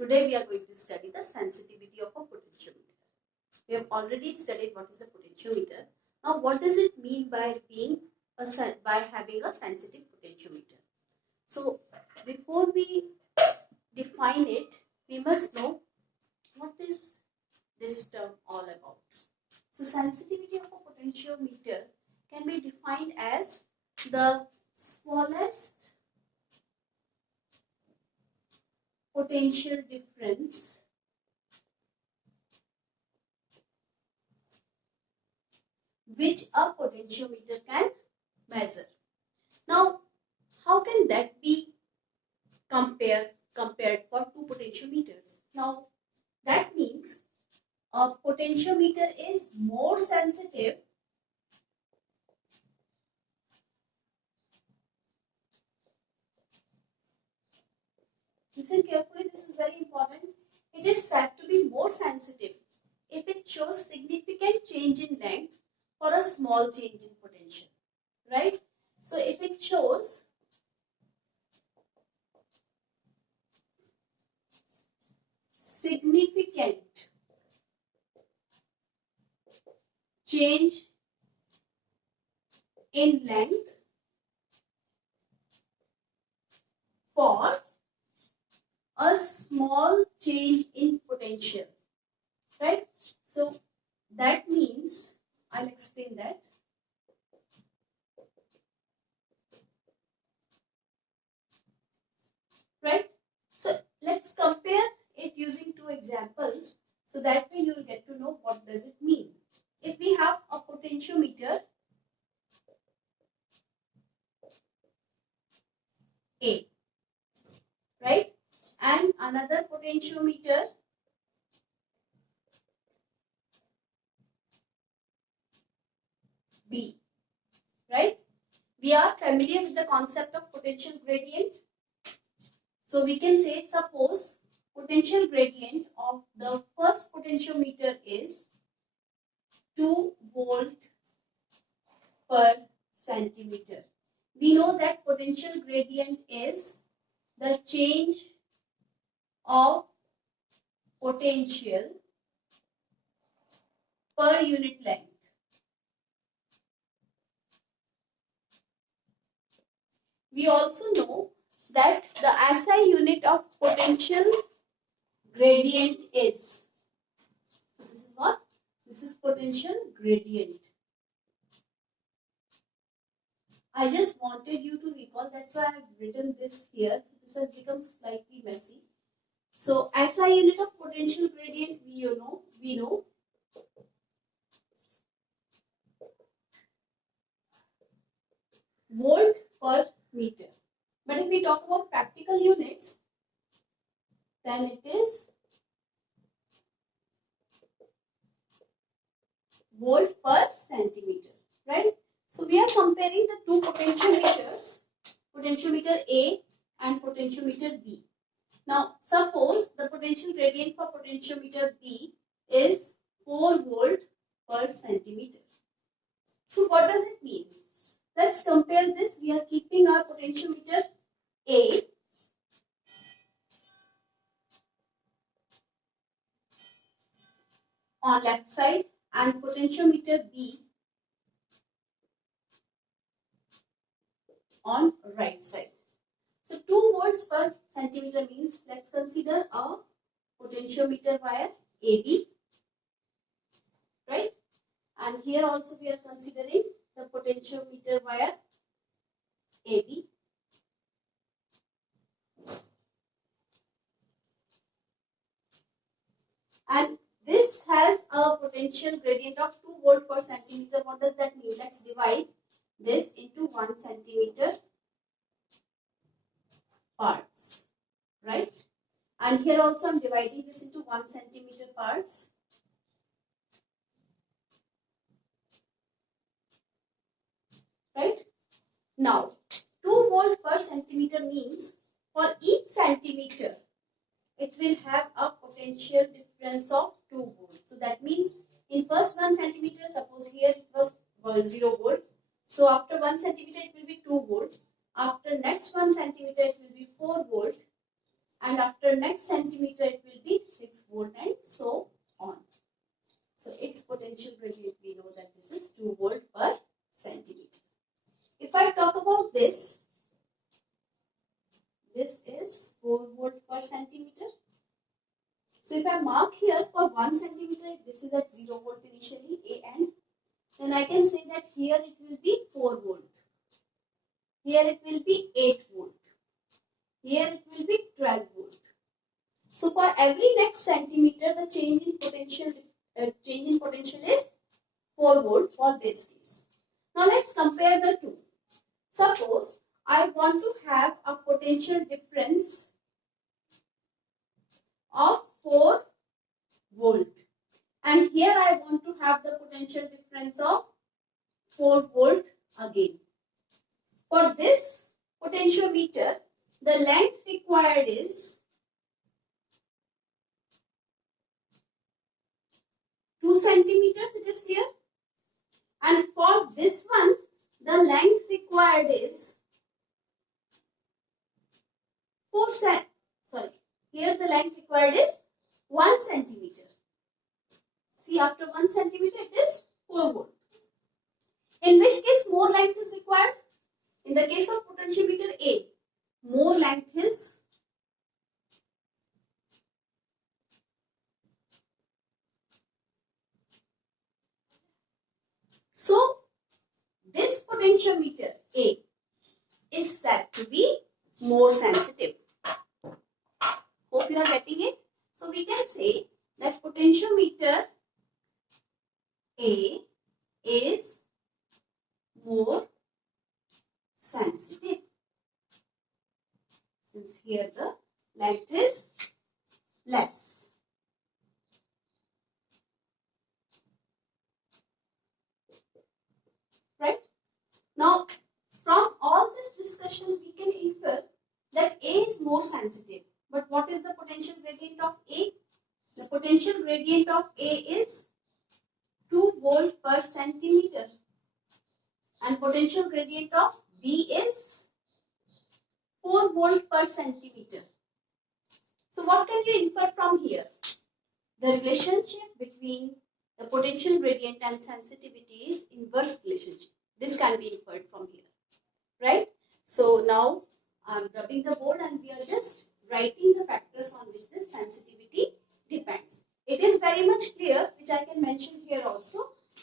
Today we are going to study the sensitivity of a potentiometer. We have already studied what is a potentiometer. Now what does it mean by having a sensitive potentiometer? So before we define it, we must know what is this term all about. So sensitivity of a potentiometer can be defined as the smallest potential difference which a potentiometer can measure. Now, how can that be compared for two potentiometers? Now, that means a potentiometer is more sensitive Listen carefully, this is very important. It is said to be more sensitive if it shows significant change in length for a small change in potential. Right? So if it shows significant change in length for a small change in potential, right? So that means, I'll explain that. Right? So let's compare it using two examples, so that way you will get to know what does it mean. If we have a potentiometer A, right, and another potentiometer B, right? We are familiar with the concept of potential gradient. So we can say, suppose potential gradient of the first potentiometer is 2 volt per centimeter. We know that potential gradient is the change of potential per unit length. We also know that the SI unit of potential gradient is, so this is what? This is potential gradient. I just wanted you to recall, that's why I have written this here. So this has become slightly messy. So SI unit of potential gradient, we know volt per meter. But if we talk about practical units, then it is volt per centimeter, right? So we are comparing the two potentiometers, potentiometer A and potentiometer B. Now suppose the potential gradient for potentiometer B is 4 volt per centimeter. So what does it mean? Let's compare this. We are keeping our potentiometer A on left side and potentiometer B on right side. So 2 volts per centimeter means, let's consider a potentiometer wire AB, right? And here also we are considering the potentiometer wire AB. And this has a potential gradient of 2 volt per centimeter. What does that mean? Let's divide this into 1 centimeter parts, right? And here also I'm dividing this into 1 centimeter parts. Right? Now, 2 volt per centimeter means for each centimeter, it will have a potential difference of 2 volts. So that means in first 1 centimeter, suppose here it was 0 volt. So after 1 centimeter, it will be 2 volt. After next 1 centimeter, it will be 4 volt. and after next centimeter it will be 6 volt and so on. So its potential gradient, we know that this is 2 volt per centimeter. If I talk about this is 4 volt per centimeter. So if I mark here for 1 centimeter, this is at 0 volt initially, A and then I can say that here it will be 4 volt. Here it will be 8 volt. Here it will be 12 volt. So for every next centimeter, the change in potential is 4 volt for this case. Now let's compare the two. Suppose I want to have a potential difference of 4 volt, and here I want to have the potential difference of 4 volt again. For this potentiometer, the length required is 2 centimeters, it is clear. And for this one, the length required is here the length required is 1 centimeter. See, after 1 centimeter, it is 4 volt. In which case, more length is required? In the case of potentiometer A, more length is so this potentiometer A is said to be more sensitive. Hope you are getting it. So we can say that potentiometer A is more sensitive, since here the length is less. Right? Now, from all this discussion, we can infer that A is more sensitive. But what is the potential gradient of A? The potential gradient of A is 2 volt per centimeter. And potential gradient of B is 4 volt per centimeter. So what can you infer from here? The relationship between the potential gradient and sensitivity is inverse relationship. This can be inferred from here. Right? So now I am rubbing the board and we are just writing the factors on which this sensitivity depends. It is very much clear, which I can mention here also,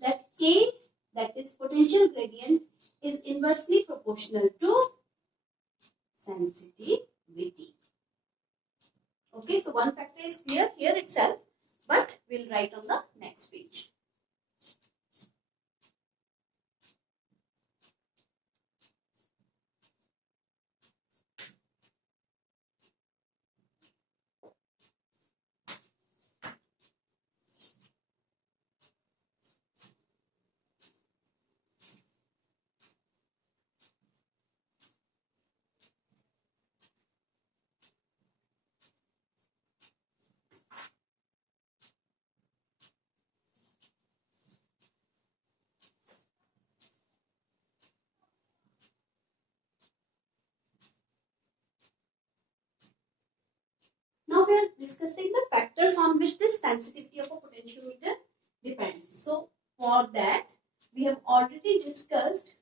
that K, that is potential gradient, is inversely proportional to sensitivity. Okay, so one factor is clear here itself, but we'll write on the next page. Now we are discussing the factors on which the sensitivity of a potentiometer depends. So for that, we have already discussed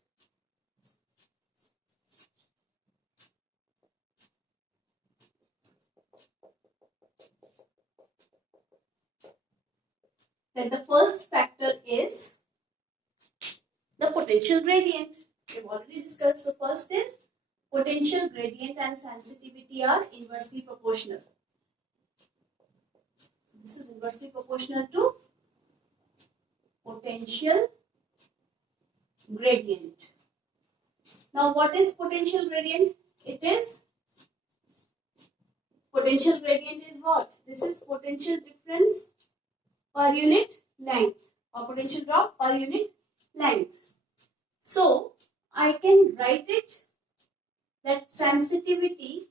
that the first factor is the potential gradient. We have already discussed. So first is potential gradient and sensitivity are inversely proportional. So this is inversely proportional to potential gradient. Now what is potential gradient? It is potential gradient is what? This is potential difference per unit length or potential drop per unit length. So I can write it that sensitivity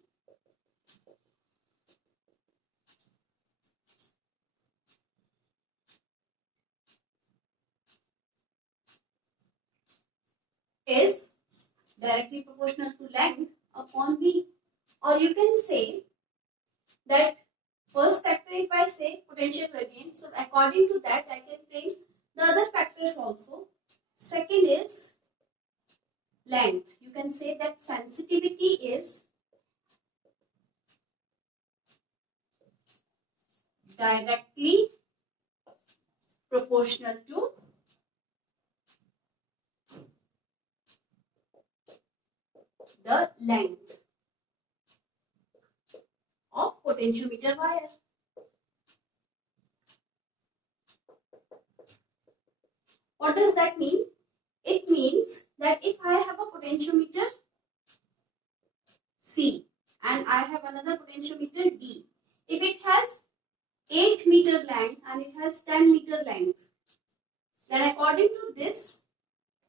is directly proportional to length upon V. Or you can say that first factor, if I say potential gradient, so according to that I can frame the other factors also. Second is length. You can say that sensitivity is directly proportional to the length of potentiometer wire. What does that mean? It means that if I have a potentiometer C and I have another potentiometer D, if it has 8 meter length and it has 10 meter length, then according to this,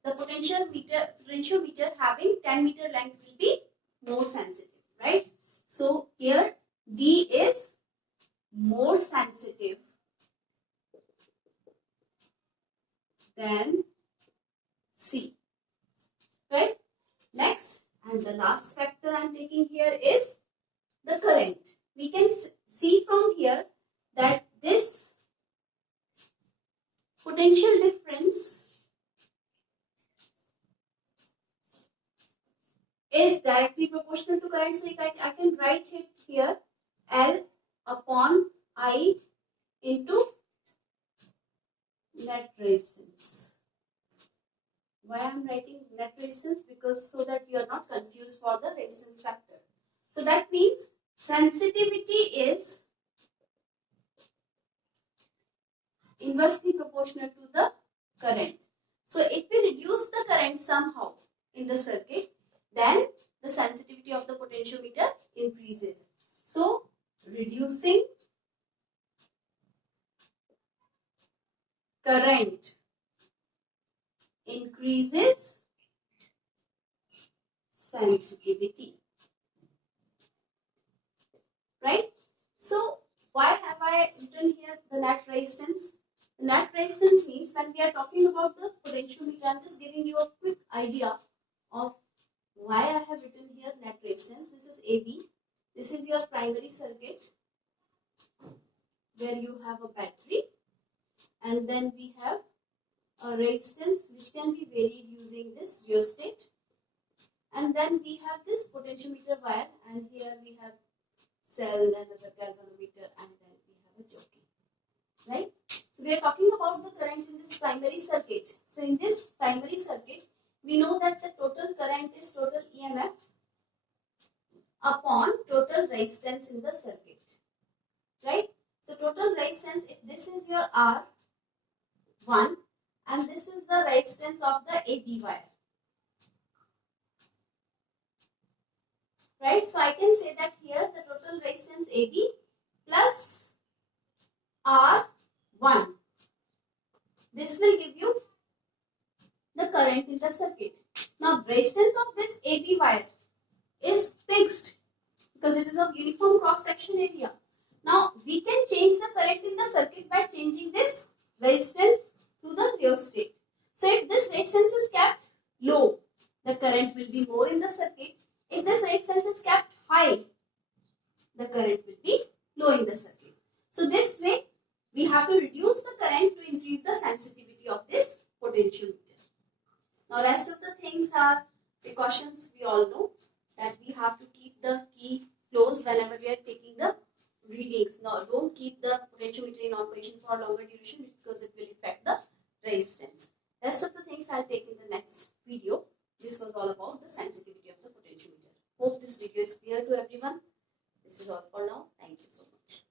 the potentiometer having 10 meter length will be more sensitive, right? So here D is more sensitive than C, right? Next, and the last factor I am taking here is the current. We can see from here that this potential difference is directly proportional to current. So I can write it here L upon I into net resistance. Why I am writing net resistance? Because so that you are not confused for the resistance factor. So that means sensitivity is inversely proportional to the current. So if we reduce the current somehow in the circuit, then the sensitivity of the potentiometer increases. So reducing current increases sensitivity, right? So why have I written here the net resistance? The net resistance means when we are talking about the potentiometer, I am just giving you a quick idea of why I have written here net resistance. This is AB. This is your primary circuit where you have a battery, and then we have a resistance which can be varied using this rheostat, and then we have this potentiometer wire, and here we have cell and the galvanometer, and then we have a jockey, right? So we are talking about the current in this primary circuit. So in this primary circuit, we know that the total current is total EMF upon total resistance in the circuit, right? So total resistance, if this is your R1 and this is the resistance of the AB wire, right? So I can say that here the total resistance AB plus R1, this will give you the current in the circuit. Now resistance of this AB wire is fixed because it is of uniform cross section area. Now we can change the current in the circuit by changing this resistance through the rheostat. So if this resistance is kept low, the current will be more in the circuit. If this resistance is kept high, the current will be low in the circuit. So this way we have to reduce the current to increase the sensitivity of this potentiometer. Now rest of the things are precautions. We all know that we have to keep the key closed whenever we are taking the readings. Now don't keep the potentiometer in operation for longer duration because it will affect the resistance. Rest of the things I'll take in the next video. This was all about the sensitivity of the potentiometer. Hope this video is clear to everyone. This is all for now. Thank you so much.